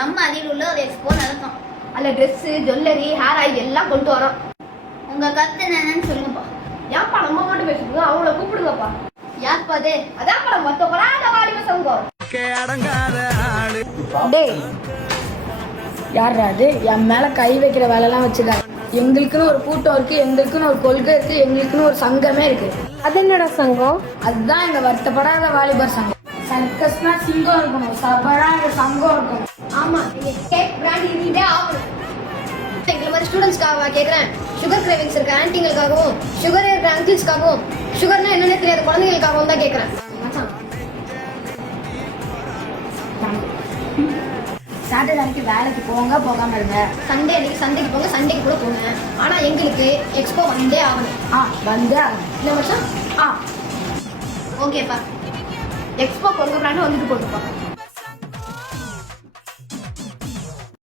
நம்ம அதில் உள்ள ஒரு எக்ஸ்போ நடக்கும். அதில் ட்ரெஸ்ஸு, ஜுவல்லரி, ஹேர் ஆயில் எல்லாம் கொண்டு வரோம். உங்கள் கருத்து என்னன்னு சொல்லுங்கப்பா. ஏன்ப்பா நம்ம மட்டும் பேசுறது? அவங்கள கூப்பிடுங்கப்பா. யாருப்பா அது? அதான்ப்பா நம்ம மொத்த பராத வாலிப சங்கம். டேய் யாரா அது? என் மேல கை வைக்கிற வேலைலாம் வச்சுக்காங்க. எங்களுக்குன்னு ஒரு கூட்டம் இருக்கு, எங்களுக்குன்னு ஒரு கொள்கை இருக்கு, எங்களுக்குன்னு ஒரு சங்கமே இருக்கு. அது என்னடா சங்கம்? அதுதான் எங்க வருத்தப்படாத வாலிபர் சங்கம். சர்க்கஸ்னா சிங்கம் இருக்கணும், சபரா எங்க சங்கம் இருக்கணும். ஆமா, நீங்க கேக் பிராண்ட் இருந்தே ஆகணும். எங்களை மாதிரி ஸ்டூடெண்ட்ஸ்க்காக கேட்குறேன். சுகர் கிரேவிங்ஸ் இருக்க ஆன்ட்டிங்களுக்காகவும், சுகர் இருக்கிற அங்கிள்ஸ்க்காகவும், சுகர்னா என்னன்னு தெரியாத குழந்தைங்களுக்காகவும் தான் கேட்குறேன். சாட்டர்டே அன்னைக்கு வேலைக்கு போங்க, போகாம இருங்க. சண்டே அன்னைக்கு சந்தைக்கு போங்க, சண்டேக்கு கூட போங்க. ஆனா எங்களுக்கு எக்ஸ்போ வந்தே ஆகணும். வந்தே ஆகணும். இல்லை வருஷம் ஓகேப்பா. எக்ஸ்போ உங்க பிராண்டு வந்துட்டு போட்டுப்பா.